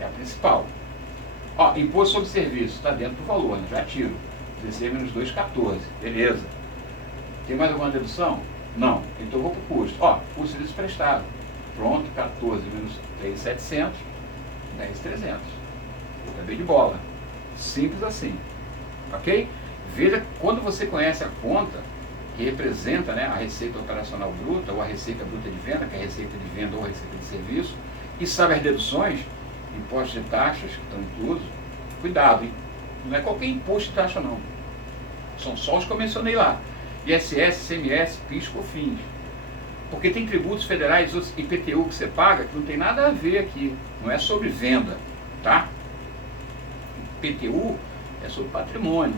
É a principal. Ó, imposto sobre serviço, está dentro do valor, né? Já tiro. 16 menos 2, 14. Beleza. Tem mais alguma dedução? Não. Então eu vou para o custo. Ó, custo de serviço prestado. Pronto, 14 menos 3, 700. 10, 300. Acabei de bola. Simples assim. Ok? Veja, quando você conhece a conta, que representa, né, a receita operacional bruta, ou a receita bruta de venda, que é a receita de venda ou a receita de serviço, e sabe as deduções, impostos e taxas que estão inclusos, cuidado, hein? Não é qualquer imposto e taxa, não. São só os que eu mencionei lá. ISS, ICMS, PIS, COFINS. Porque tem tributos federais, IPTU que você paga, que não tem nada a ver aqui. Não é sobre venda, tá? IPTU é sobre patrimônio.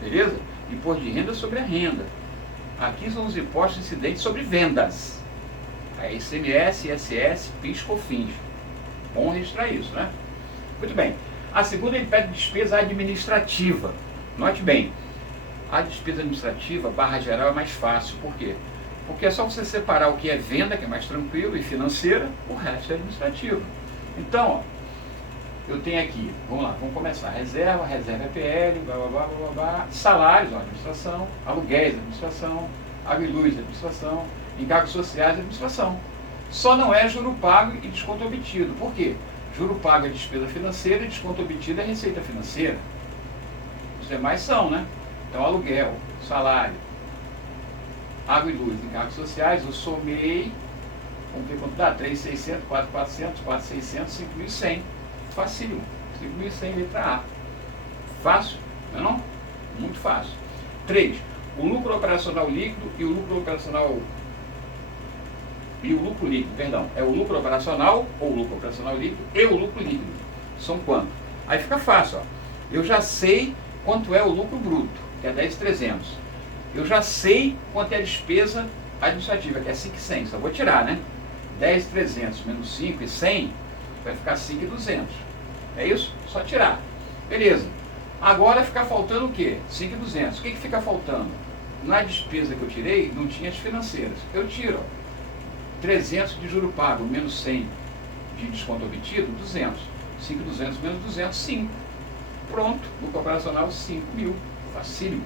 Beleza? Imposto de renda sobre a renda. Aqui são os impostos incidentes sobre vendas. É ICMS, ISS, PIS, COFINS. Bom registrar isso, né? Muito bem. A segunda ele pede despesa administrativa. Note bem, a despesa administrativa, barra geral, é mais fácil. Por quê? Porque é só você separar o que é venda, que é mais tranquilo, e financeira, o resto é administrativo. Então, ó, eu tenho aqui, vamos lá, vamos começar. Reserva EPL, blá, blá, blá, blá, blá, salários, ó, administração, aluguéis, administração, água e luz, administração, encargos sociais, administração. Só não é juro pago e desconto obtido. Por quê? Juro pago é despesa financeira e desconto obtido é receita financeira. Os demais são, né? Então, aluguel, salário, água e luz, encargos sociais, eu somei, vamos ver quanto dá, 3.600, 4.400, 4.600, 5.100. Facílimo. 5.100 letra A. Fácil, não é não? Muito fácil. 3. O lucro operacional líquido e o lucro operacional... E o lucro líquido, perdão. É o lucro operacional, ou o lucro operacional líquido, e o lucro líquido. São quanto? Aí fica fácil, ó. Eu já sei quanto é o lucro bruto, que é 10.300. Eu já sei quanto é a despesa administrativa, que é 5.100. Só vou tirar, né? 10.300 menos 5.100 vai ficar 5.200. É isso? Só tirar. Beleza. Agora fica faltando o quê? 5.200. O que fica faltando? Na despesa que eu tirei, não tinha as financeiras. Eu tiro, ó, 300 de juro pago menos 100 de desconto obtido, 200. 5.200 menos 200, 5. Pronto. Lucro operacional, 5.000. Facílimo.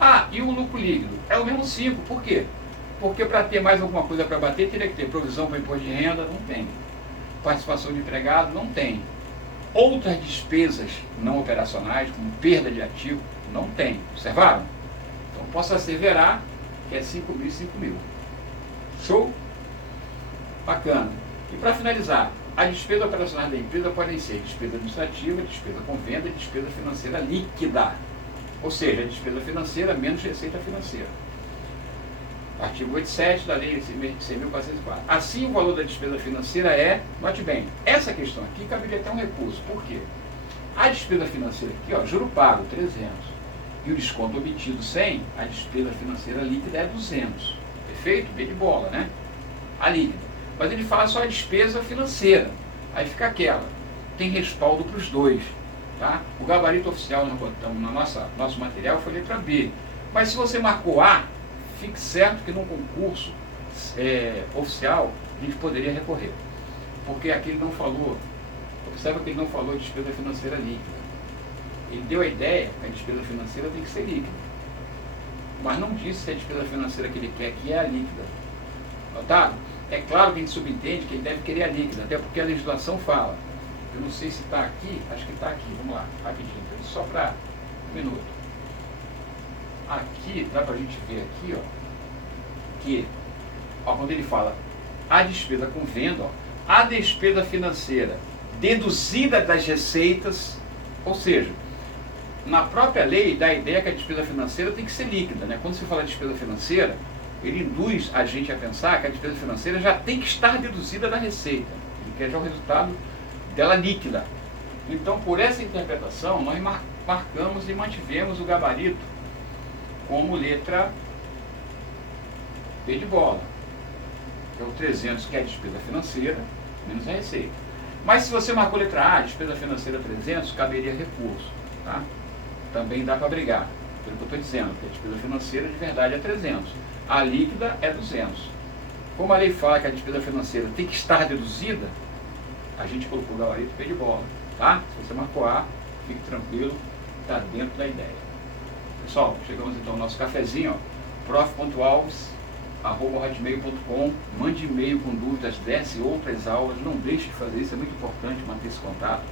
Ah, e o lucro líquido? É o mesmo 5. Por quê? Porque para ter mais alguma coisa para bater, teria que ter provisão para imposto de renda, não tem. Participação de empregado, não tem. Outras despesas não operacionais, como perda de ativo, não tem. Observaram? Então posso asseverar que é 5.000 e 5.000. Show? Bacana. E para finalizar, as despesas operacionais da empresa podem ser despesa administrativa, despesa com venda e despesa financeira líquida. Ou seja, a despesa financeira menos receita financeira. Artigo 87 da Lei 6.404. Assim, o valor da despesa financeira é, note bem, essa questão aqui caberia até um recurso. Por quê? A despesa financeira aqui, ó, juro pago, 300. E o desconto obtido, 100, a despesa financeira líquida é 200. Perfeito? Bem de bola, né? A líquida. Mas ele fala só a despesa financeira. Aí fica aquela. Tem respaldo para os dois. Tá? O gabarito oficial no nosso material foi letra B. Mas se você marcou A, fique certo que num concurso oficial a gente poderia recorrer. porque aqui ele não falou, observa que ele não falou de despesa financeira líquida. Ele deu a ideia que a despesa financeira tem que ser líquida, mas não disse se a despesa financeira que ele quer aqui é a líquida. Notado? É claro que a gente subentende que ele deve querer a líquida, até porque a legislação fala. Eu não sei se está aqui, acho que está aqui, vamos lá, rapidinho, só para um minuto. Aqui, dá para a gente ver aqui, ó, que quando ele fala a despesa com venda, ó, a despesa financeira deduzida das receitas, ou seja, na própria lei dá a ideia que a despesa financeira tem que ser líquida, né? Quando se fala de despesa financeira, ele induz a gente a pensar que a despesa financeira já tem que estar deduzida da receita, ele quer já o resultado dela líquida. Então, por essa interpretação, nós marcamos e mantivemos o gabarito como letra B de bola, que é o 300, que é a despesa financeira, menos a receita. Mas se você marcou letra A, despesa financeira 300, caberia recurso, tá? Também dá para brigar, pelo que eu estou dizendo, que a despesa financeira de verdade é 300, a líquida é 200. Como a lei fala que a despesa financeira tem que estar deduzida, a gente colocou o gabarito B de bola, tá? Se você marcou A, fique tranquilo, está dentro da ideia. Pessoal, chegamos então ao nosso cafezinho, ó, prof.alves@hotmail.com, mande e-mail com dúvidas dessa e outras aulas, não deixe de fazer isso, é muito importante manter esse contato.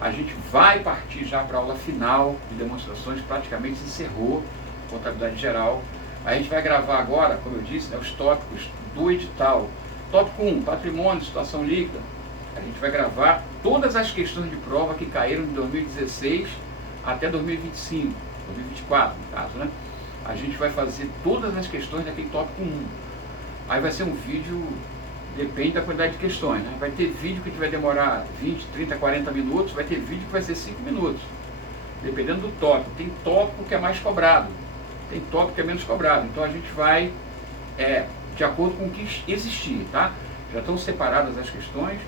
A gente vai partir já para a aula final de demonstrações, praticamente encerrou contabilidade geral. A gente vai gravar agora, como eu disse, né, os tópicos do edital. Tópico 1, patrimônio, situação líquida. A gente vai gravar todas as questões de prova que caíram de 2016 até 2025, 2024 no caso, né? A gente vai fazer todas as questões daquele tópico 1. Aí vai ser um vídeo, depende da quantidade de questões, né? Vai ter vídeo que vai demorar 20, 30, 40 minutos, vai ter vídeo que vai ser 5 minutos, dependendo do tópico. Tem tópico que é mais cobrado, tem tópico que é menos cobrado. Então a gente vai, de acordo com o que existir, tá? Já estão separadas as questões,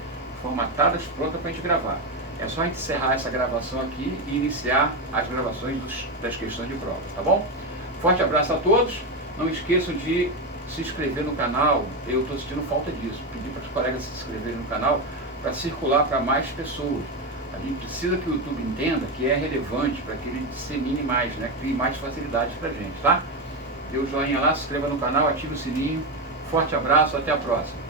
formatadas, prontas para a gente gravar. É só a gente encerrar essa gravação aqui e iniciar as gravações das questões de prova, tá bom? Forte abraço a todos, não esqueçam de se inscrever no canal, eu estou sentindo falta disso, pedir para os colegas se inscreverem no canal para circular para mais pessoas. A gente precisa que o YouTube entenda que é relevante para que ele dissemine mais, né? Crie mais facilidades para a gente, tá? Dê o joinha lá, se inscreva no canal, ative o sininho, forte abraço, até a próxima.